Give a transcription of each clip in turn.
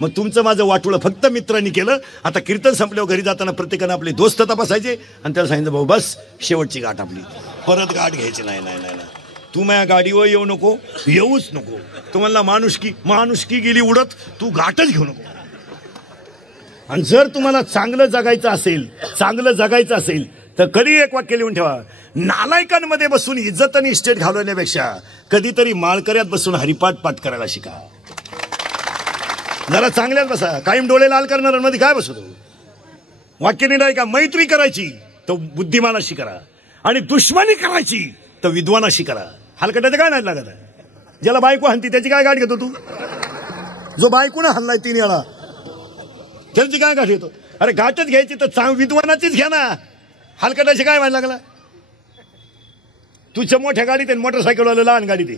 मग तुमचं माझं वाटोळं फक्त मित्रांनी केलं. आता कीर्तन संपल्यावर घरी जाताना प्रत्येकानं आपले दोस्त तपासायचे आणि त्याला सांगितलं भाऊ बस शेवटची गाठ आपली, परत गाठ घ्यायची नाही. नाही नाही नाही, तू माझ्या गाडीवर येऊ नको, येऊच नको. तुम्हाला माणुसकी गेली उडत, तू गाठच घेऊ नको. आणि जर तुम्हाला चांगलं जगायचं असेल तर कधी एक वाक्य लिहून ठेवा, नालायकांमध्ये बसून इज्जत आणि इस्टेट घालवण्यापेक्षा कधीतरी माळकऱ्यात बसून हरिपाठ पाठ करायला शिका. जरा चांगल्यात बसा. कायम डोळे लाल करणाऱ्यांमध्ये काय बसतो? वाक्य नाही का, मैत्री करायची तर बुद्धिमानाशी करा आणि दुश्मनी करायची तर विद्वानाशी करा. हलकटाचं काय नाही लागत आहे. ज्याला बायको हाणती त्याची काय गाठ घेतो तू? जो बायकोनं हल्लाय 3 वेळा त्याची काय गाठ घेतो? अरे गाठच घ्यायची तर विद्वानाचीच घ्या ना. हलकटाशी काय व्हायला लागला? तुझ्या मोठ्या गाडीत मोटरसायकलवाला लहान गाडीत आहे,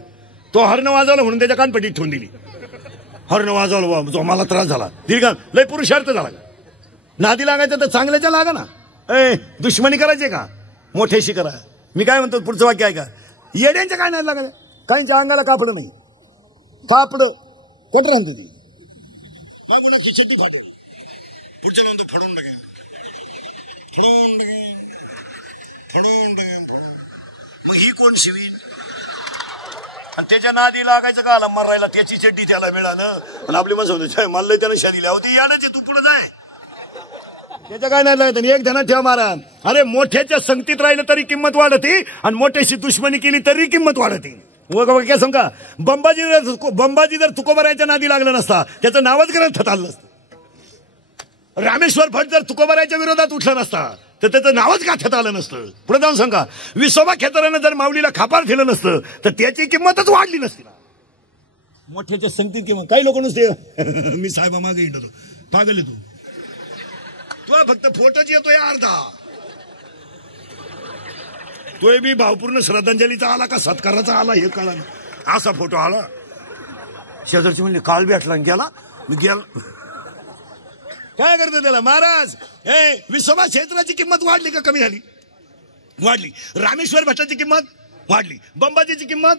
तो हॉर्न वाजवला म्हणून त्याच्या कानपट्टीत ठेवून दिली. हॉर्न वाजवला जो मला त्रास झाला, दीर्घ लय पुरुषार्थ झाला. नादी लागायचं तर चांगल्याच्या लागा ना. दुश्मनी करायची का? मोठ्याशी करा. मी काय म्हणतो पुढचं वाक्य आहे का, येड्यांच्या काय नाही लागत. काहींच्या अंगाला कापड नाही, कापड कटरांती ती मागुणाची चड्डी फाटेल, पुढच्या म्हणतो फडून टाकेन, फडून टाकेन, फडून टाकेन. मग ही कोण शिवीन? आणि त्याच्या नादी लागायचं का? आला मरायला त्याची चड्डी त्याला मिळालं आणि आपली मग मला त्यानं शादी होती याडच तू पुढे जाय. त्याच्या काय नाही लागत. एक ध्यानात ठेवा महाराज, अरे मोठ्याच्या संगतीत राहिलं तरी किंमत वाढते आणि मोठ्याशी दुश्मनी केली तरी किंमत वाढते. काय सांगा, बंबाजी जर तुकोबारायच्या नादी लागला नसता त्याचं नावच ग्रंथात आलं नसतं. रामेश्वर भट जर तुकोबारायच्या विरोधात उठला नसता तर त्याचं नावच गाठ्यात आलं नसतं. पुढे जाऊन सांगा, विसोबा खेतरानं जर माऊलीला खापार ठेवलं नसतं तर त्याची किंमतच वाढली नसती. मोठ्याच्या संगतीत किंमत. काही लोक नुसते मी साहेबा मागे येतो, पागल आहे तू फक्त फोटोच येतोय अर्धा. तोय बी भावपूर्ण श्रद्धांजलीचा आला का सत्काराचा आला हे कळा. असा फोटो आला. शेजारची म्हणली काल भेटला गेला. मी गेला काय करतो त्याला महाराज. विसोबा क्षेत्राची किंमत वाढली का कमी झाली? वाढली. रामेश्वर भट्टाची किंमत वाढली, बंबाजीची किंमत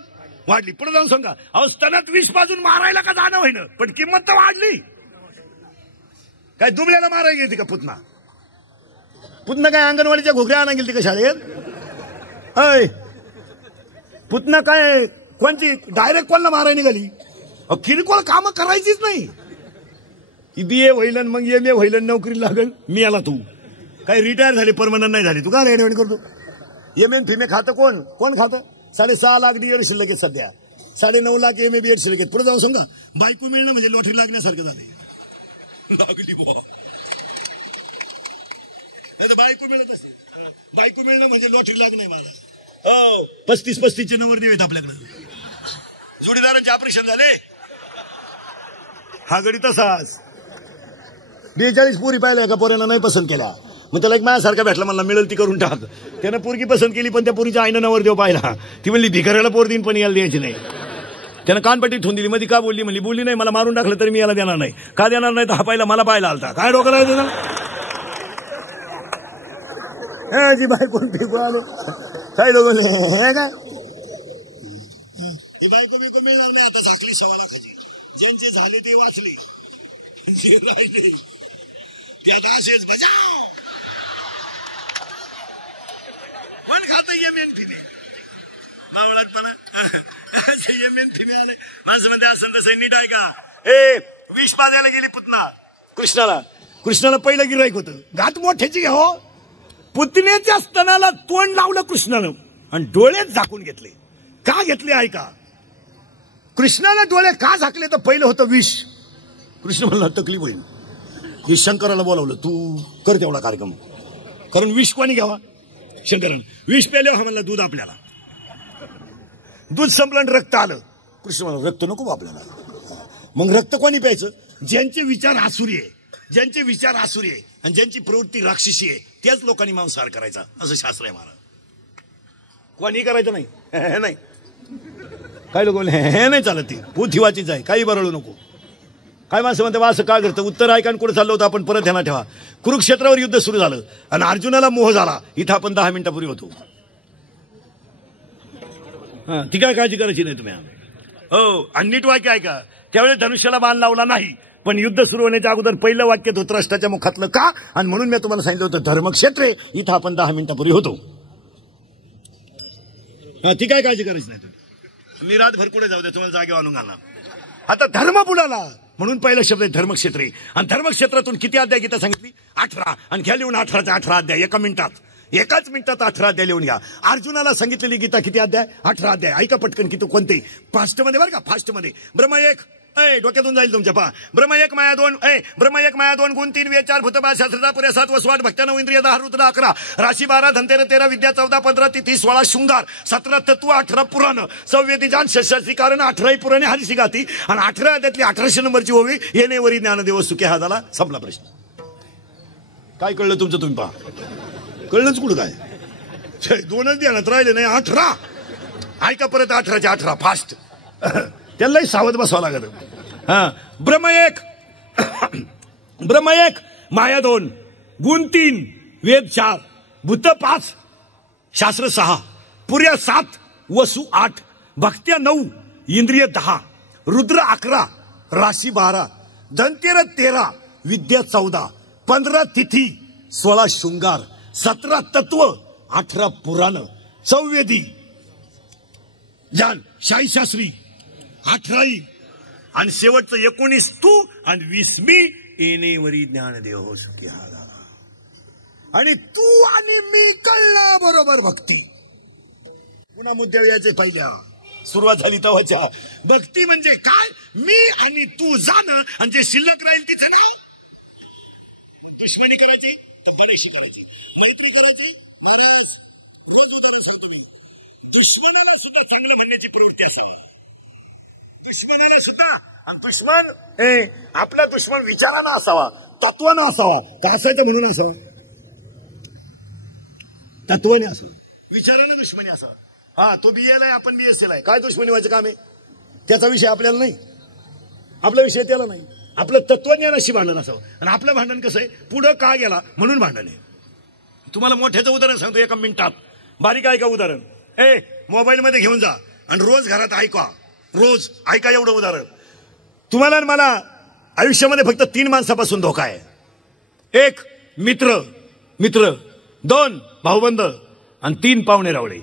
वाढली. पुढे जाऊन सांगा, अहो स्तनात विष बाजून मारायला का जाणं होईना पण किंमत तर वाढली. काय दुबल्याला मारायला गेली का पुतना? पुतना काय अंगणवाडीच्या घोगऱ्या आणा गेली का शाळेत? पुतना काय कोणची डायरेक्ट कोणला मारायला निघाली? किरकोळ कामं करायचीच नाही. BA होईल मग MA होईल, नोकरी लागल. मी आला तू काय रिटायर झाली, परमनंट नाही झाली, तू काय रेडमेड करतो? MA फिमे खातं कोण खातं? 6.5 लाख DED शिल्लक आहेत सध्या, 9.5 लाख MA BEd शिल्लक आहेत. पुढे जाऊन सांगा, बायको मिळणं म्हणजे लॉटरी लागण्यासारखं झाले. लागली बुवा बायको मिळत असेल, बायको मिळणं म्हणजे लॉटरी लागणं मला. 35-35 नवरदेव आहेत आपल्याकडे. जोडीदारांचे ऑपरेशन झाले. हा गडी तसाच 42 पोरी पाहिल्या का पोऱ्यानं नाही पसंत केल्या. मग त्याला एक माझ्यासारखा भेटला, मला मिळेल ती करून टाक. त्यानं पोरगी पसंत केली पण त्या पोरीच्या आईनं नवरदेव पाहिला. ती म्हणली भिकाऱ्याला पोर देईन पण याला द्यायची नाही. त्यानं कानपट्टी ठेवून दिली. मध्ये का बोलली नाही, मला मारून टाकलं तरी मी याला देणार नाही. का देणार नाही? तर हा पाहिला मला पाहायला आलता. काय डोकं लावायचं त्याला? जी बायको फेकू आलो काय लोक का ही बायको बिको मिळणार नाही. आता झाकली 1.25 लाखाची. ज्यांचे झाले ते वाचले, जे राहिले त्यात असेच बजाव. कोण खातं MN फिमे? मावळात मला MN फिमे आले माणसं म्हणते असं तसं नीट आहे का? विष पाजायला गेली पुतना कृष्णाला पहिलं गिराईक होतं. घात मोठ्याची घ्या हो. पुतण्याच्या स्तनाला तोंड लावलं कृष्णानं आणि डोळे झाकून घेतले. का घेतले ऐका. कृष्णाला डोळे का झाकले तर पहिलं होतं विष. कृष्ण म्हणला तकलीफ होईल. हे शंकराला बोलावलं, तू कर तेवढा कार्यक्रम. कारण विष कोणी घ्यावा? शंकरानं. विष प्याले हा म्हणला दूध आपल्याला. दूध संपलं आणि रक्त आलं. कृष्ण म्हणला रक्त नको आपल्याला. मग रक्त कोणी प्यायचं? ज्यांचे विचार आसुरी आहे, ज्यांचे विचार आसुरी आहे आणि ज्यांची प्रवृत्ती राक्षसी आहे त्याच लोकांनी मांसाहार करायचा असं शास्त्र आहे महाराज. कोणी करायचं नाही. नाही काही लोक हे नाही चालत. ती बुद्धिवाचीच आहे, काही बरळू नको. काय माणसं म्हणते असं का करतं? उत्तर ऐकान कुठे चाललं होतं आपण परत ध्यानात ठेवा. कुरुक्षेत्रावर युद्ध सुरू झालं आणि अर्जुनाला मोह झाला. इथं आपण 10 मिनिटापूर्वी होतो. ती काय काळजी करायची नाही तुम्ही. हो आणि नीट वाक्य ऐका. त्यावेळेस धनुष्याला बाण लावला नाही पण युद्ध सुरू होण्याच्या अगोदर पहिलं वाक्य धृतराष्ट्राच्या मुखातलं का, आणि म्हणून मी तुम्हाला सांगितलं होतं धर्मक्षेत्रे. इथं आपण 10 मिनिटापूर्वी होतो. ती काय काळजी करायची नाही तुम्ही. मी रातभर पुढे जाऊ द्या, तुम्हाला जागेवर आणून घालणार. आता धर्म बुडाला म्हणून पहिला शब्द आहे धर्मक्षेत्रे. आणि धर्मक्षेत्रातून किती अध्याय गीता सांगितली? 18. आणि घ्या लिहून 18चा 18 अध्याय एकाच मिनिटात 18 अध्याय लिहून घ्या. अर्जुनाला सांगितलेली गीता किती अध्याय? 18 अध्याय. ऐका पटकन किती कोणते फास्ट मध्ये बरं का, फास्ट मध्ये. ब्रह्म एक डोक्यातून जाईल तुमच्या. पहा, ब्रह्म एक माया दोन, ब्रह्म एक माया दोन, गुण 3 वेद 4 भूतबा शास्त्रता पुऱ्या 7 वसवाट भक्त्या 9 इंद्रिय 10 रुद्र 11 राशी 12 धनतेर 13 विद्या 14 15 तिथी 16 शृंगार 17 तत्व 18 पुराण संवेदी जान शशाची कारण 18 पुराणे हरिशी गाती. आणि 18 त्यातली 1800 नंबरची ओवी येणेवरी ज्ञानदेव सुखे हा झाला. संपला प्रश्न. काय कळलं तुमचं? तुम्ही पहा, कळलंच कुठं काय. 2च ध्यानात राहिले नाही, 18. ऐका परत 18चे 18 फास्ट. त्यालाही सावध बसावं लागत. ब्रह्म एक ब्रह्म एक माया 2 गुण 3 वेद 4 भूत 5 शास्त्र 6 पुऱ्या 7 वसु 8 भक्त्या 9 इंद्रिय 10 रुद्र 11 राशी 12 धनतेर 13 विद्या 14 15 तिथी 16 शृंगार 17 तत्व 18 पुराण संवेदी जान शाहीशास्त्री 18 आणि शेवटचं 19 तू आणि 20 मी येणेवरी ज्ञानदेव हो सुखी हा झाला. आणि तू आणि मी कळलं बरोबर भक्ती. पुन्हा मुद्द्यावर यायचे तळल्यावर सुरुवात झाली तेव्हाच्या. भक्ती म्हणजे काय? मी आणि तू जाणं आणि जे शिल्लक राहील तिचं नाव. दुश्मनी करायची तर परीक्षा करायची, मैत्री करायची, दुश्मनाला सुद्धा जीवन घेण्याची प्रवृत्ती असेल. दुश्मनाला सुद्धा दुश्मन आपला दुश्मन विचारानं असावा, तत्वानं असावा. का असायचं म्हणून असावा? तत्वाने असावं, विचारानं दुश्मनी असावा. हा, तो बीएल आहे, आपण बीएसएल आहे. काय दुश्मनी व्हायचं काम आहे? त्याचा विषय आपल्याला नाही, आपला विषय त्याला नाही. आपलं तत्वज्ञानाशी भांडण असावं. आणि आपलं भांडण कसं आहे? पुढं का गेला म्हणून भांडण आहे. तुम्हाला मोठ्याचं उदाहरण सांगतो एका मिनिटात. बारीक ऐका उदाहरण. मोबाईल मध्ये घेऊन जा आणि रोज घरात ऐका, रोज ऐका एवढं उदाहरण. तुम्हाला मला आयुष्यामध्ये फक्त 3 माणसापासून धोका आहे. 1 मित्र, 2 भाऊबंद आणि 3 पाहुणे रावळे.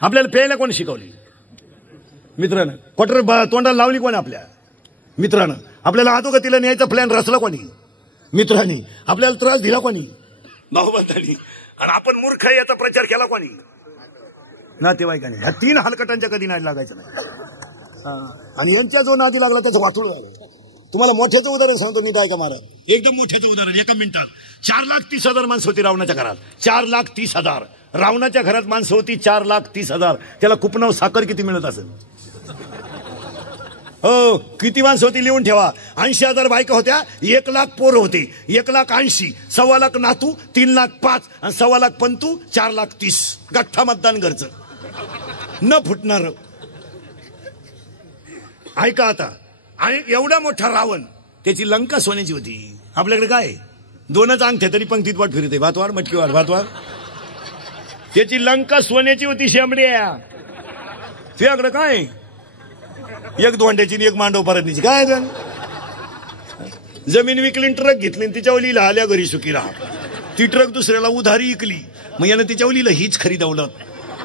आपल्याला प्यायला कोणी शिकवली? मित्रानं. क्वार्टर तोंडाला लावली कोणी? आपल्या मित्रानं. आपल्याला अधोगतीला न्यायचा प्लॅन रचला कोणी? मित्रांनी. आपल्याला त्रास दिला कोणी? भाऊबंदांनी. आणि आपण मूर्ख याचा प्रचार केला कोणी? नातेवाईकांनी. ह्या 3 हलकटांच्या कधी नादी लागायचं नाही. आणि यांच्या जो नादी लागला त्याचं वाटूळ झालं. तुम्हाला मोठ्याचं उदाहरण सांगतो, नीट ऐका महाराज. एकदम मोठ्याचं उदाहरण एका मिनिटात. 4,30,000 माणसं होती रावणाच्या घरात. 4,30,000 रावणाच्या घरात माणसं होती. 4,30,000. त्याला कुपनाव साखर किती मिळत असेल? हो, किती माणसं होती लिहून ठेवा. 80,000 बायका होत्या, 1,00,000 पोरं होते. 1,80,000 1,00,000 नातू, 3,05,000 आणि 1,00,000 पंतू, 4,30,000 गठ्ठा मतदान घरचं न फुटणार. ऐका आता. आणि एवढा मोठा रावण, त्याची लंका सोन्याची होती. आपल्याकडे काय 2च अंगठ्या तरी पंक्तीत वाट फिरते. भातवाड मटकीवाड भातवाड. त्याची लंका सोन्याची होती. शेंबड्या तुझ्याकडे काय? 1 धोंड्याची आणि 1 मांडव परतनीची. काय जमीन विकली, ट्रक घेतली, तिच्यावर लिहिलं आल्या घरी सुखी राहा. ती ट्रक दुसऱ्याला उधारी विकली, मग यानं तिच्यावर लिहिलं हीच खरी दौलत.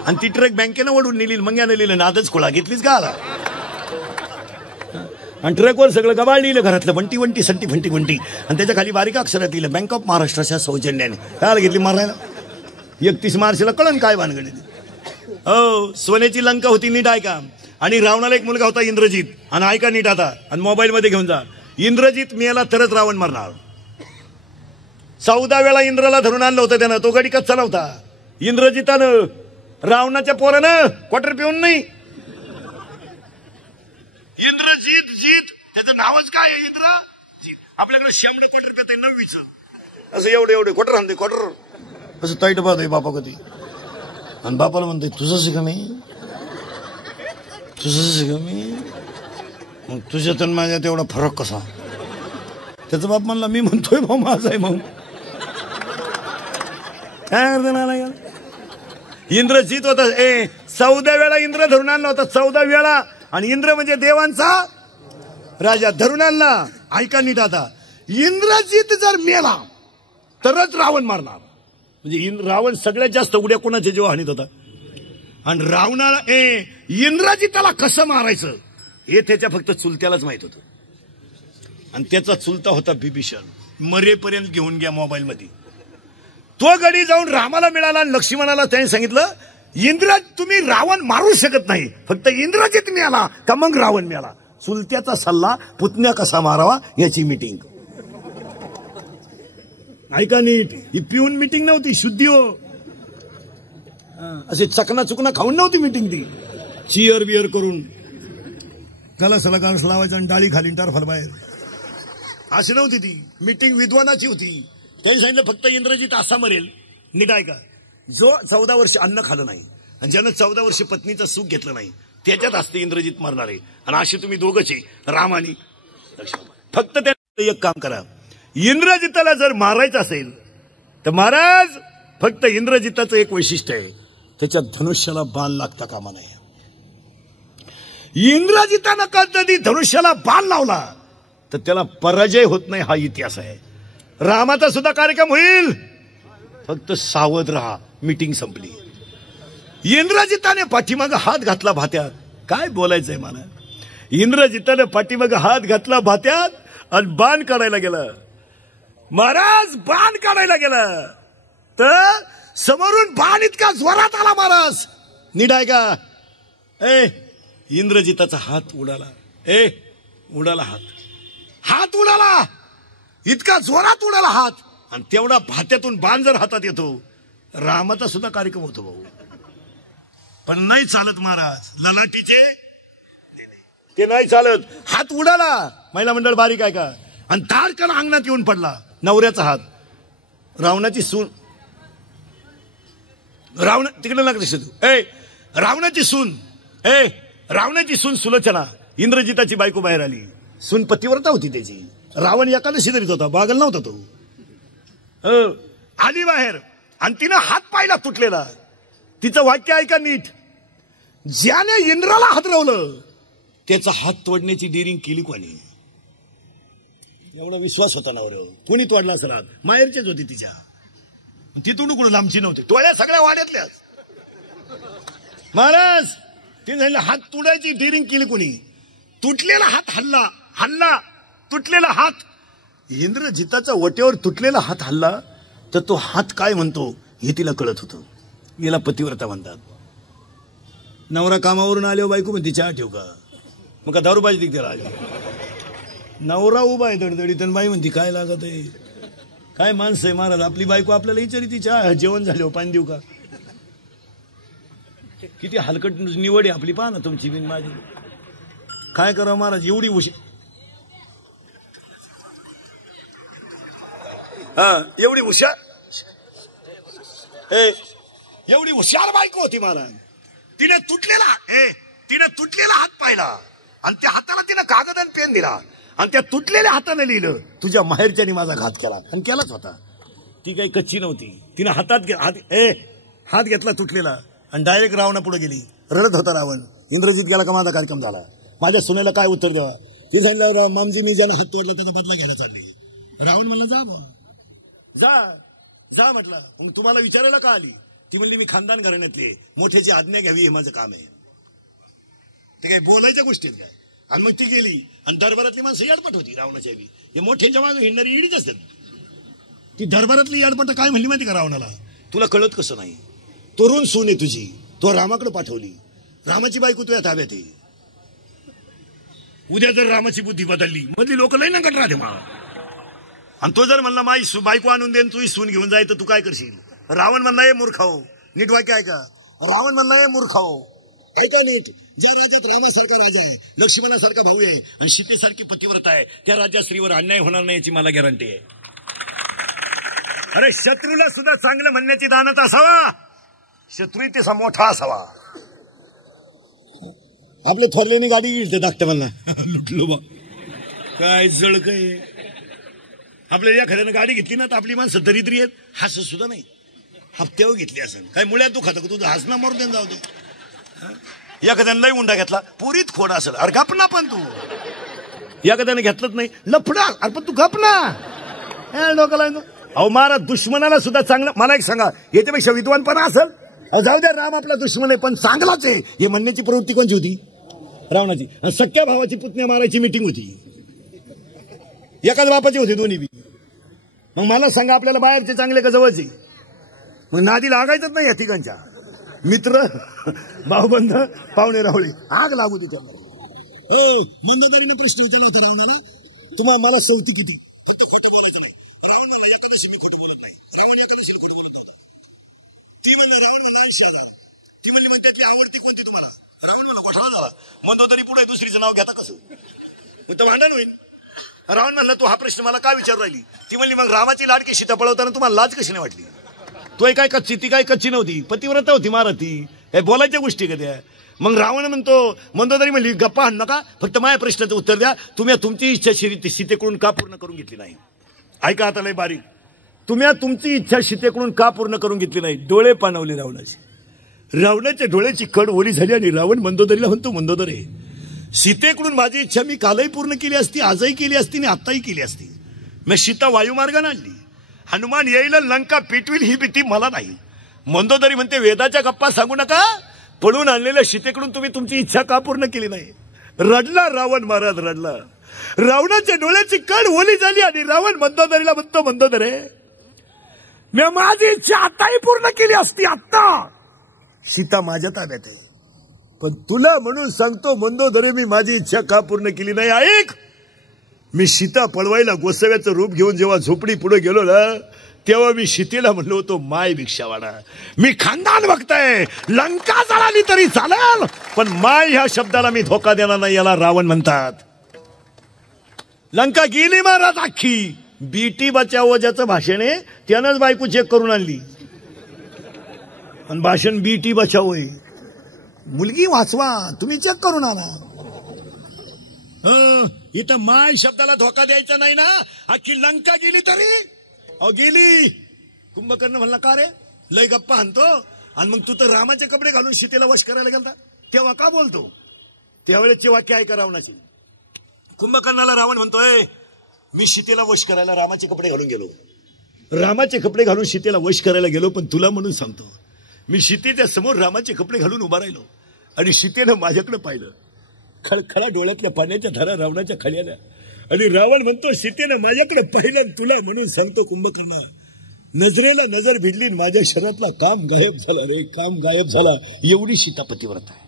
आणि ती ट्रक बँकेनं वडून नेली, मग यानं लिहिलं नादच खोळा घेतलीच का आला. आणि ट्रकवर सगळं गबाळ लिहिलं घरातलं, बंटी वंटी संटी फंटी वंटी. आणि त्याच्या खाली बारीक अक्षरात लिहिलं बँक ऑफ महाराष्ट्राच्या सौजन्याने. काय घेतली मारायला? 31 मार्चला कळण काय भानगडी. हो, सोन्याची लंका होती. नीट ऐका. आणि रावणाला एक मुलगा होता इंद्रजित. आणि ऐका नीट आता, आणि मोबाईल मध्ये घेऊन जा. इंद्रजित मेला तरच रावण मरणार. 14 वेळा इंद्राला धरून आणलं होतं त्यानं. तो गडी कच्चा नव्हता. इंद्रजितानं रावणाच्या पोरानं क्वार्टर पिऊन नाही. इंद्रजित जीत, त्याचं नावच काय आहे? इंद्रजित. आपल्याकडे शेंबडे क्वार्टर पेत 9वीचं असं एवढे क्वार्टर आणते. क्वार्टर असं ताईट पाहतोय बापा कधी. आणि बापाला म्हणतोय तुझं शिका मी, तुझं शिका मी. मग तुझ्यात आणि माझ्यात एवढा फरक कसा? त्याचा बाप म्हणला मी म्हणतोय भाऊ माझा आहे. मग काय अर्थ नाही. इंद्रजित होता. 14 वेळा इंद्र धरून आणला होता. 14 वेळा. आणि इंद्र म्हणजे देवांचा राजा धरून आणला. ऐका नीट आता, इंद्रजित जर मेला तरच रावण मारणार. म्हणजे रावण सगळ्यात जास्त उड्या कोणाच्या जेव्हा हानीत होता. आणि रावणाला इंद्रजिताला कसं मारायचं हे त्याच्या फक्त चुलत्यालाच माहित होतं. आणि त्याचा चुलता होता बिभीषण. मरेपर्यंत घेऊन घ्या मोबाईल मध्ये. तो गडी जाऊन रामाला मिळाला आणि लक्ष्मणाला त्याने सांगितलं, तुम्ही रावण मारू शकत नाही, फक्त इंद्रजित मिळाला का मग रावण मिळाला. चुलत्याचा सल्ला, पुतण्या कसा मारावा याची मीटिंग. ऐका नीट, ही पिऊन मीटिंग नव्हती, शुद्धी हो. असे चकना चुकना खाऊन नव्हती मीटिंग ती. चिअर बिअर करून कलसला कलस लावायचा आणि डाळी खाली टारफल बाहेर, अशी नव्हती ती मीटिंग. विद्वानाची होती. त्यांनी सांगितलं फक्त इंद्रजित असा मरेल. नीट ऐका, जो 14 वर्ष अन्न खाल्लं नाही आणि ज्यानं 14 वर्ष पत्नीचं सुख घेतलं नाही त्याच्यात असते इंद्रजित मरणार आहे. आणि असे तुम्ही दोघंच आहे, राम आणि लक्ष्मण. फक्त त्या एक काम करा, इंद्रजिताला जर मारायचं असेल तर महाराज फक्त इंद्रजिताचं एक वैशिष्ट्य आहे, त्याच्या धनुष्याला बाण लागता कामा नये. इंद्रजितानं कधी धनुष्याला बाण लावला तर त्याला पराजय होत नाही, हा इतिहास आहे. रामाचा सुद्धा कार्यक्रम होईल, फक्त सावध राहा. मीटिंग संपली. इंद्रजिताने पाठीमागं हात घातला भात्यात. काय बोलायचंय मला. इंद्रजिताने पाठीमागं हात घातला भात्यात आणि बाण काढायला गेला. महाराज बाण काढायला गेला तर समोरून बाण इतका जोरात आला महाराज. नीट ऐका, इंद्रजिताचा हात उडाला. उडाला हात उडाला, इतका जोरात उडाला हात. आणि तेवढा भात्यातून बाण जर हातात येतो, रामाचा सुद्धा कार्यक्रम होतो भाऊ. पण नाही चालत महाराज, ललाटीचे ते नाही चालत. हात उडाला, महिला मंडळ बारीक आहे का, आणि तारकन अंगणात येऊन पडला. नवऱ्याचा हात. रावणाची सून, रावण तिकडे लागते तू. रावणाची सून सुलोचना, इंद्रजिताची बायको बाहेर आली. सून पतिव्रता होती त्याची. रावण एकादशी धरीत होता, बागल नव्हता तो. आली बाहेर आणि तिनं हात पाहिला तुटलेला. तिचं वाक्य ऐका नीट, ज्याने इंद्राला हातरवलं त्याचा हात तोडण्याची डिरिंग केली कोणी. एवढा विश्वास होता नवऱ्यावर. कोणी तोडला असेल हात, माहेरचेच होती तिच्या. तिथून कुठं लांबची नव्हती, टोळ्या सगळ्या वाड्यातल्याच. महाराज तिने सांगितलं हात तोडायची डिरिंग केली कोणी. तुटलेला हात हल्ला तुटलेला हात. इंद्रजिताचा वट्यावर तुटलेला हात हल्ला तर तो हात काय म्हणतो हे तिला कळत होतं. याला पतिव्रता म्हणतात. नवरा कामावरून आल्यावर बायको म्हणते चहा ठेव का, मग का दारू पाहिजे त्याला. नवरा उभा आहे दडदडीत आणि बाई म्हणते काय लागत आहे. काय माणसं आहे महाराज, आपली बायको आपल्याला विचारी चहा जेवण झाल्यावर पाणी देऊ का. किती हलकट निवड आहे आपली, पहा ना तुमची बिन माझी. काय करावं महाराज, एवढी एवढी हुशार एवढी हुशार बायको होती महाराज. तिने तुटलेला हात पाहिला आणि त्या हाताला तिने कागद आणि पेन दिला आणि त्या तुटलेल्या हाताने लिहिलं, तुझ्या माहेरच्याने माझा घात केला. आणि केलाच होता. ती काही कच्ची नव्हती. तिने हात घेतला तुटलेला आणि डायरेक्ट रावणापुढे गेली. रडत होता रावण. इंद्रजित गेला का माझा कार्यक्रम झाला, माझ्या सुनेला काय उत्तर द्यावा. ती सांगितलं मामजी मी ज्याला हात तोडला त्याचा बदला घ्यायला चालली. रावण म्हणला जा बा, जा म्हटलं. मग तुम्हाला विचारायला का आली. ती म्हणली मी खानदान घराण्यातली, मोठ्याची आज्ञा घ्यावी हे माझं काम आहे. ते काही बोलायच्या गोष्टीत काय. आणि मग ती गेली आणि दरबारातली माणसं याडपट होती रावणाच्या बी. हे मोठ्यांच्या मागे हिंडणारी ईडीच असतात. ती दरबारातली याडपट काय म्हणली माहिती का रावणाला, तुला कळत कसं नाही, तरुण सून आहे तुझी, तो रामाकडे पाठवली. रामाची बायको तुझ्या ताब्यात आहे. उद्या जर रामाची बुद्धी बदलली मधली लोक लई नंकट राहते मला. आणि तो जर म्हणला माझी बायको आणून देन तुझी सून घेऊन जाय तर तू काय करशील. रावण म्हणला हे मूर्खाओ. नीट वाक्य ऐका. रावण म्हणला हे मूर्खाओ. ऐका नीट. ज्या राज्यात रामासारखा राजा आहे, लक्ष्मणासारखा भाऊ आहे आणि सीतेसारखी पतिव्रता आहे, त्या राज्यात स्त्रीवर अन्याय होणार नाही याची मला गॅरंटी आहे. अरे शत्रूला सुद्धा चांगलं म्हणण्याची दानत असावा, शत्रू तसा मोठा असावा. आपल्या थोरल्याने गाडी घेतली धाकट्या मला लुटलो बा. काय जळ काय. आपल्या या खऱ्यानं गाडी घेतली ना तर आपली माणसं दरिद्री आहेत, हसत सुद्धा नाही. हप्त्यावर घेतली असेल काय मुळ्यात दुखात का तुझं हसणं मरून देऊन जाऊ दे. एखाद्यानं लई उंडा घेतला पुरीत खोड असेल. अरे गप ना पण तू एखाद्याने घेतलंच नाही लफडा. अरे पण तू गप ना डोकाला. अहो महाराज दुश्मनाला सुद्धा चांगलं. मला एक सांगा याच्यापेक्षा विद्वानपणा असेल. जाऊ द्या राम आपला दुश्मन आहे पण चांगलाच आहे हे म्हणण्याची प्रवृत्ती कोणची होती? रावणाची. सख्या भावाची पुतण्या मारायची मिटिंग होती. एकाच बापाची होती दोन्ही बी. मग मला सांगा आपल्याला बाहेरचे चांगले का जवळचे? मग नादी लागायचंच नाही या ठिकाणच्या. मित्र भाऊबंध पाहुणे रावळे आग लागू दे त्यांना. हो मंदोदरीने प्रश्न विचारला होता रावणाला. तुम्हाला मला सवती किती? फक्त खोटं बोलायचं नाही. रावण म्हणला एकादशी मी खोटं बोलत नाही. रावण एकादशी खोटं बोलत नव्हता. ती म्हणलं रावण म्हणला 80,000. ती म्हणली मग त्यातली आवडती कोणती तुम्हाला? रावण म्हणला घोटाळा झाला. मंदोदरी पुढे दुसरीचं नाव घेता कसं? मग तर भांडण होईल. रावण म्हणला तू हा प्रश्न मला का विचारू राहिली? ती म्हणली मग रामाची लाडकी सीता पळवताना तुम्हाला लाज कशी नाही वाटली? तो काय कच्ची ती काय कच्ची नव्हती पतिव्रता होती महाराज ती. हे बोलायच्या गोष्टी का त्या? मग रावण म्हणतो मंदोदरी म्हणली गप्पा हाण नका फक्त माझ्या प्रश्नाचं उत्तर द्या. तुम्ही तुमची इच्छा सीतेकडून का पूर्ण करून घेतली नाही? ऐका आता लय बारीक. तुम्ही तुमची इच्छा सीतेकडून का पूर्ण करून घेतली नाही? डोळे पाणवले रावणाचे. रावणाच्या डोळ्याची कड ओली झाली आणि रावण मंदोदरीला म्हणतो मंदोदरे सीतेकडून माझी इच्छा मी कालही पूर्ण केली असती आजही केली असती आणि आत्ताही केली असती. मी सीता वायुमार्गाने आणली. हनुमान येईल लंका पेटविल ही भीती मला नाही. मंदोदरी म्हणते वेदाच्या गप्पा सांगू नका. पळून आणलेल्या सीतेकडून तुम्ही तुमची इच्छा का पूर्ण केली नाही? रडला रावण महाराज रडला. रावणाच्या डोळ्याची कड ओली झाली आणि रावण मंदोदरीला म्हणतो मंदोदरे मी माझी इच्छा आताही पूर्ण केली असती आत्ता. सीता माझ्या ताब्यात आहे पण तुला म्हणून सांगतो मंदोदरी मी माझी इच्छा का पूर्ण केली नाही? ऐक मी सीता पळवायला गोसाव्याचं रूप घेऊन जेव्हा झोपडी पुढे गेलो ना तेव्हा मी सीतेला म्हणलो होतो माय भिक्षावाडा. मी खानदान बघताय लंका जळाली तरी चालेल पण माय ह्या शब्दाला मी धोका देणार नाही. याला रावण म्हणतात. लंका गेली महाराज अख्खी. बीटी बचाओ ज्याचं भाषण आहे त्यानंच बायको चेक करून आणली आणि भाषण बीटी बचाओ आहे. मुलगी वाचवा तुम्ही चेक करून आणा. इथं माय शब्दाला धोका द्यायचा नाही ना. अख्खी लंका गेली तरी अहो गेली. कुंभकर्ण म्हणला का रे लय गप्पा आणतो आणि मग तू तर रामाचे कपडे घालून सीतेला वश करायला गेलता तेव्हा का बोलतो? त्यावेळेचे वाक्य ऐका रावणाची. कुंभकर्णाला रावण म्हणतोय मी सीतेला वश करायला रामाचे कपडे घालून गेलो. रामाचे कपडे घालून सीतेला वश करायला गेलो पण तुला म्हणून सांगतो मी सीतेच्या समोर रामाचे कपडे घालून उभा राहिलो आणि सीतेनं माझ्याकडे पाहिलं. खळखळा डोळ्यातल्या पाण्याच्या धारा रावणाच्या खळ्याला आणि रावण म्हणतो सीतेनं माझ्याकडे पाहिलं तुला म्हणून सांगतो कुंभकर्ण नजरेला नजर भिडली माझ्या शरीरातला काम गायब झाला रे काम गायब झाला. एवढी सीता पतिव्रत आहे.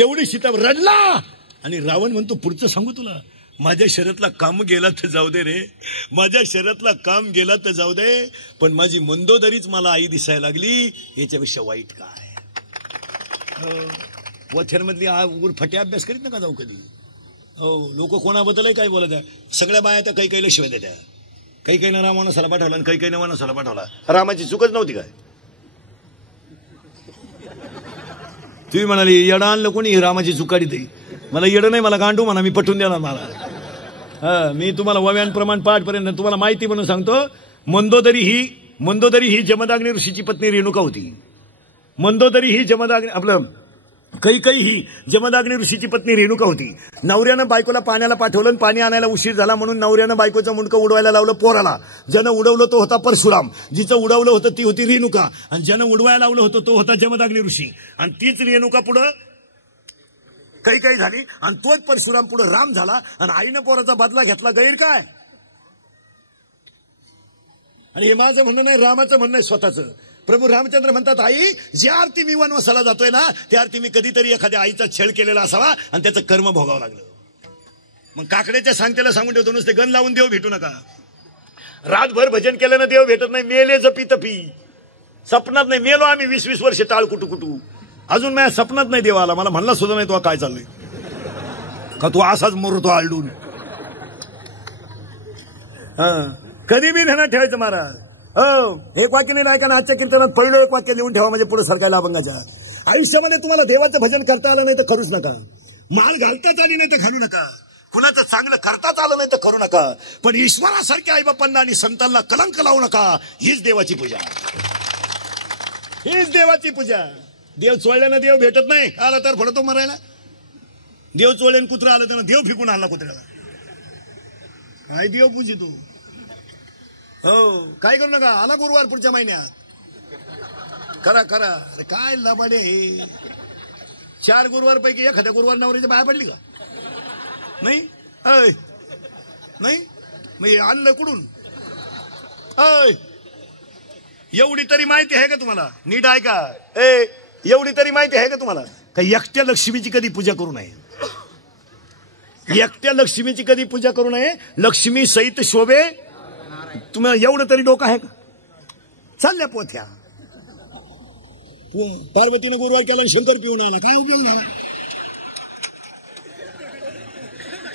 एवढी सीता रडला आणि रावण म्हणतो पुढचं सांगू तुला माझ्या शरीरातला काम गेला तर जाऊ दे रे माझ्या शरीरातला काम गेला तर जाऊ दे पण माझी मंदोदरीच मला आई दिसायला लागली याच्यापेक्षा वाईट काय? वचनमधली फटे अभ्यास करीत नका जाऊ कधी. हो लोक कोणाबद्दलही काय बोलत आहे. सगळ्या बाया त्या काही काहीला शिवाय देत्या. काही काहीनं रामानं पाठवला आणि काही काहीनं वनासाला पाठवला. रामाची चूकच नव्हती काय? तुम्ही म्हणाली येडं आणलं कोणी रामाची चुकाडी दे. मला येडं नाही मला गांडू म्हणा मी पटवून देणार मला. मी तुम्हाला वव्यान प्रमाण पाठपर्यंत तुम्हाला माहिती म्हणून सांगतो. मंदोदरी ही जमदाग्नी ऋषीची पत्नी रेणुका होती. मंदोदरी ही जमदाग्नी आपलं कैकई ही जमदाग्नी ऋषीची पत्नी रेणुका होती. नवऱ्यानं बायकोला पाण्याला पाठवलं पाणी आणायला उशीर झाला म्हणून नवऱ्यानं बायकोचं मुंडकं उडवायला लावलं पोराला. ज्यानं उडवलं तो होता परशुराम. जिचं उडवलं होतं ती होती रेणुका आणि ज्यानं उडवायला लावलं होतं तो होता जमदाग्नी ऋषी. आणि तीच रेणुका पुढं काही झाली आणि तोच परशुराम पुढे राम झाला आणि आईनं पोराचा बदला घेतला. गैर काय? आणि हे माझं म्हणणं नाही रामाचं म्हणणं आहे स्वतःचं. प्रभू रामचंद्र म्हणतात आई ज्या आरती मी वनवासाला जातोय ना त्या आरती मी कधीतरी एखाद्या आईचा छळ केलेला असावा आणि त्याचं कर्म भोगावं लागलं. मग काकड्याच्या सांगतेला सांगून ठेवतो नुसते गण लावून देव भेटू नका. रातभर भजन केल्यानं देव भेटत नाही. मेले जपी तपी सपनात नाही. मेलो आम्ही 20-20 वर्ष टाळ कुटू अजून माझ्या सपनात नाही देव आला. मला म्हणला सुद्धा नाही तो काय चाललंय का तू असाच मोरतो आलडून. कधी बी ध्यानात ठेवायचं महाराज. हो एक वाक्य नाही ऐका ना. आजच्या कीर्तनात पहिलं एक वाक्य लिहून ठेवा म्हणजे पुढे सरकायला अभंगाच्या. आयुष्यामध्ये तुम्हाला देवाचं भजन करता आलं नाही तर करूच नका. माळ घालताच आली नाही तर घालू नका. कुणाचं चांगलं करताच आलं नाही तर करू नका. पण ईश्वरासारख्या आईबापांना आणि संतांना कलंक लावू नका. हीच देवाची पूजा. हीच देवाची पूजा. देव चोळल्यानं देव भेटत नाही. आला तर फडतो मरायला. देव चोळेन कुत्रा आलं त्यानं देव फेकून आणला कुत्र्याला. काय देव पूजी तू. हो काय करू नका. आला गुरुवार पुढच्या महिन्यात. करा करा. काय लबाडे हे. 4 गुरुवार पैकी एखाद्या गुरुवार नवरीच्या बाया पडली का. नाही नाही मग आणलं कुठून. एवढी तरी माहिती आहे का तुम्हाला. नीट ऐका. एवढी तरी माहिती आहे का तुम्हाला का एकट्या लक्ष्मीची कधी पूजा करू नये. एकट्या लक्ष्मीची कधी पूजा करू नये. लक्ष्मी सहित शोभे. तुम्हाला एवढं तरी डोकं आहे का. चालल्या पोथ्या. पार्वतीने गुरुवार केला शंकर पिऊन आला. काय उपयोग.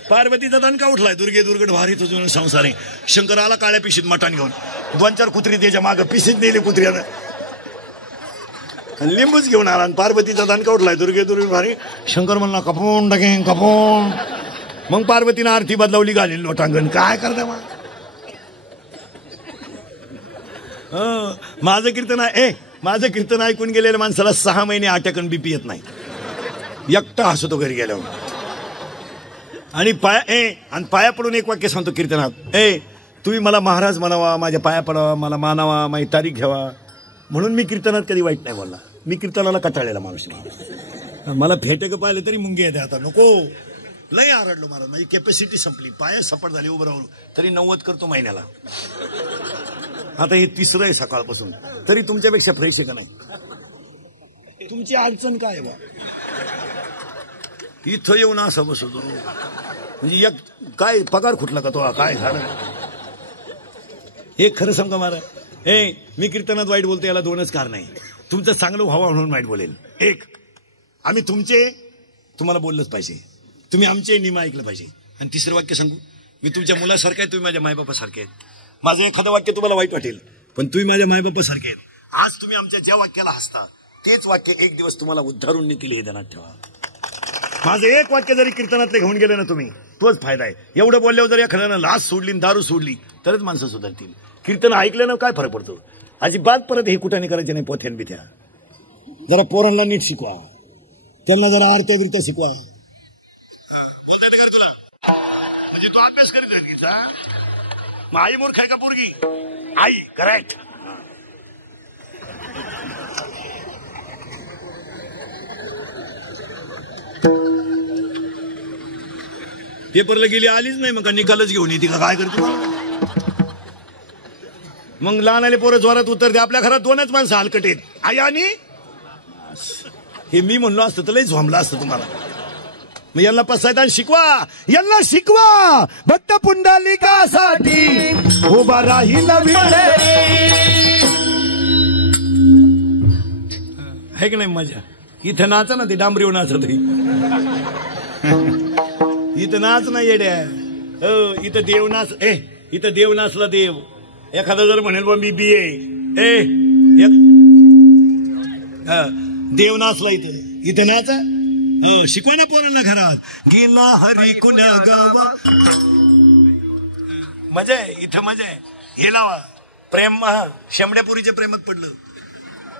पार्वतीचा दणका उठलाय. दुर्गे दुर्गट भारी तुझं संसार आहे. शंकर आला काळ्या पिशीत मटण घेऊन. 2-4 कुत्री त्याच्या मागं पिशीत नेली कुत्र्यानं. लिंबूच घेऊन आला. आणि पार्वतीचा दणका उठलाय. दुर्गे दुर्गे भारी. शंकर म्हणला कपून टाकेन कपून. मग पार्वतीनं आरती बदलावली घाली लोटांगण. काय करता मग. माझं कीर्तन आहे. माझं कीर्तन ऐकून गेलेल्या माणसाला 6 महिने आट्याकन बीपी येत नाही. एकटा हसतो घरी गेल्यावर. आणि पाया पडून एक वाक्य सांगतो कीर्तनात. तुम्ही मला महाराज म्हणावा, माझ्या पाया पडावा, मला मानावा, माझी तारीख घ्यावा. म्हणून मी कीर्तनात कधी वाईट नाही बोलला. मी कीर्तनाला कटाळलेला माणूस. मला फेटक पाहिले तरी मुंगे येते. आता नको लय आरडलो महाराज. माझी कॅपॅसिटी संपली. पाय सपाट झाली उभं राहून. तरी 90 करतो महिन्याला. आता हे 3रं आहे सकाळपासून. तरी तुमच्यापेक्षा फ्रेश आहे का नाही. तुमची अडचण काय बा. इथं येऊन असं बसवतो म्हणजे एक काय पगार खुटला का तो. काय झालं. एक खरं सांगा महाराज. मी कीर्तनात वाईट बोलतो याला 2च कारण आहे. तुमचं चांगलं व्हावं म्हणून वाईट बोलेल. एक आम्ही तुमचे तुम्हाला बोललंच पाहिजे. तुम्ही आमचे नियम ऐकलं पाहिजे. आणि 3रं वाक्य सांगू. मी तुमच्या मुलासारखं आहे. तुम्ही माझ्या मायबापासारखे आहेत. माझं एखादं वाक्य तुम्हाला वाईट वाटेल पण तुम्ही माझ्या मायबापासारखे आहेत. आज तुम्ही आमच्या ज्या वाक्याला हसता तेच वाक्य एक दिवस तुम्हाला उद्धारून निघेल हे ध्यानात ठेवा. माझं एक वाक्य जरी कीर्तनातले घेऊन गेले ना तुम्ही तोच फायदा आहे. एवढं बोलल्यावर जर एखाद्यानं लाच सोडली दारू सोडली तरच माणसं सुधारतील. कीर्तन ऐकलं ना काय फरक पडतो. अजिबात परत हे कुठाने करायचे नाही. पोथ्यान बिथ्या जरा पोरांना नीट शिकवा. त्यांना जरा आरत्या बिरत्या शिकवा. म्हणजे तू अभ्यास करीत आहे. आई मूर्ख आहे का पोरगी. आई करेक्ट. पेपरला गेली आलीच नाही. मग निकालच घेऊन येते का काय करते. मग लहान आले पोरं जोरात उतरते. आपल्या घरात 2च माणसं हलकट आहेत. आई आणि हे मी म्हणलो असतं तर लय झोंबला असतं तुम्हाला. मग यांना पसायदान शिकवा. यांना शिकवा. भक्त पुंडलिकासाठी उभा राहील आहे की नाही मजा. इथं नाचा ना ते डांबरीव नाचत. इथं नाच ना येड्या. इथं देव नाच. इथं देव नाचला देव. एखादा जर म्हणेल बा मी BA देव नाचला इथं नाचा. शिकवा ना पोरांना घरात. गेला हरी कुण्या गावा. मजा आहे इथं. मजा आहे. हे लावा प्रेम. शंभड्यापुरीच्या प्रेमात पडलं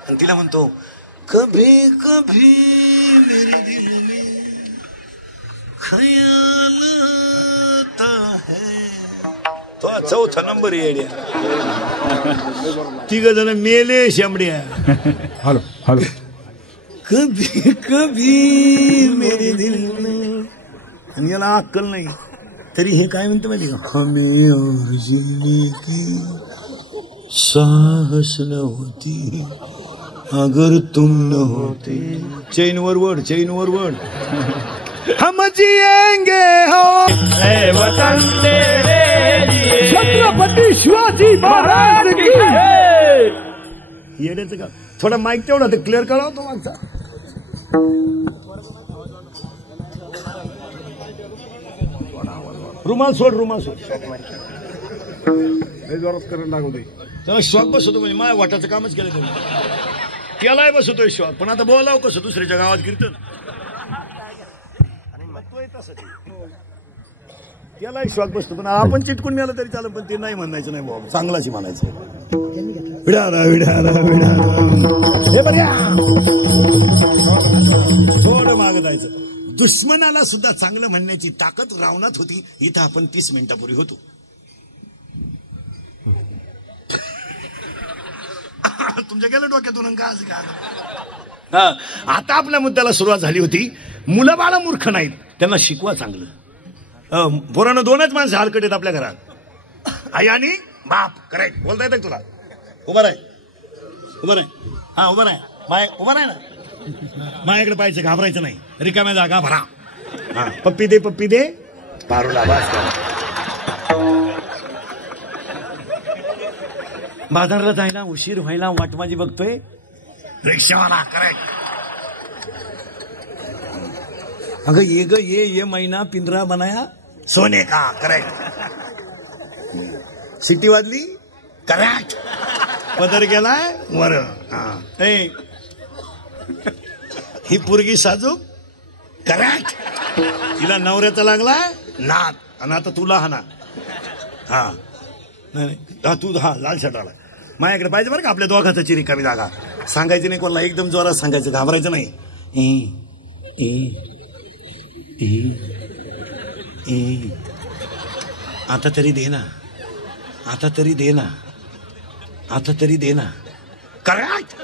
आणि तिला म्हणतो कभी कभी मेरे दिल में खयाल आता है. तो 4था नंबर येड्या. 3 जण मेले शंभड्या. Hello hello. कभी कभी मेरे दिल में. आणि याला अक्कल नाही तरी हे काय म्हणते माहिती का. हमें और जीने की साहस न होती अगर तुम न होते. चैन वरवड. चैन वरवड. हम जिएंगे हो वतन तेरे लिए छत्रपती शिवाजी महाराज की. येण्याचं का थोडा माईक तेवढा ते क्लिअर करा तो मागचा. रुमाल सोड. रुमाल सोड. जोरात करून लागू दे. त्याला शॉक बसवतो म्हणजे माझ्या वाटाचं कामच केलं तुम्ही. त्यालाही बसवतोय शॉक. पण आता बोलाव कसं दुसऱ्याच्या गावात कीर्तन. त्यालाही शॉक बसतो. पण आपण चिटकून मिळालं तरी चाललं. पण ते नाही म्हणायचं नाही बाबा. चांगलाच म्हणायचं. विडारा विडारा विडारा. हे बघा थोडं मागं जायचं. दुश्मनाला सुद्धा चांगलं म्हणण्याची ताकद रावणात होती. इथं आपण 30 मिनिटापूर्वी होतो. तुमच्या गेलं डोक्यातून का असं का? आता आपल्या मुद्द्याला सुरुवात झाली होती. मुलं बाळ मूर्ख नाहीत, त्यांना शिकवा चांगलं. पोरानं 2च माणसं हलकट आहेत आपल्या घरात, आई आणि बाप. करेक्ट बोलता येतं तुला? उभा राय, उभा राय. हा उभा राय, माय उभा राय ना. माझ्याकडे पाहिजे, घाबरायचं नाही. रिकाम्या जागा भरा. हा पप्पी दे, पप्पी दे. पारूला बास करा. बाजारला जायला उशीर व्हायला वाट माझी बघतोय रिक्षावाला. करेक्ट. अगं ये ग ये महिना पिंजरा बनाया सोने का. करेक्ट. सिटी वाजली. करेक्ट. पदर गेलाय वर. ही पोरगी साजूक. करेक्ट. तिला नवऱ्याचा लागलाय नाद, आणि आता तुला हा ना. हा नाही तू हा लाल शर्ट आला. माझ्याकडे पाहिजे बरं का आपल्या दोघांची रिकामी जागा. सांगायची नाही कोणाला, एकदम जोरात सांगायचं, घाबरायचं नाही. आता तरी दे ना, आता तरी दे ना, आता तरी दे ना. करेक्ट.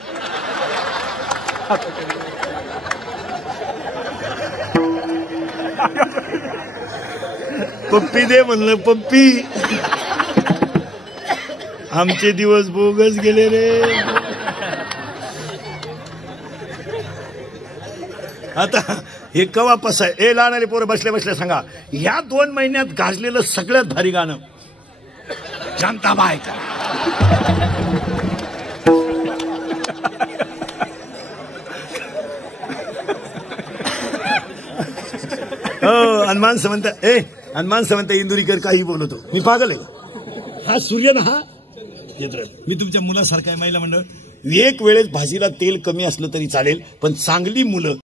पप्पी दे म्हणलं, पप्पी. आमचे दिवस बोगस गेले रे. आता हे कवा पसाय. ए लहान पोरं बसल्या बसल्या सांगा, या 2 महिन्यात गाजलेलं सगळ्यात भारी गाणं शांताबाई का. हो आणि माणसं म्हणतात आणि माणसं म्हणतात इंदुरीकर काही बोलतो. मी पागल आहे. हा सूर्य ना, हा मी तुमच्या मुलासारखा आहे. महिला मंडळ, एक वेळेस भाजीला तेल कमी असलं तरी चालेल, पण चांगली मुलं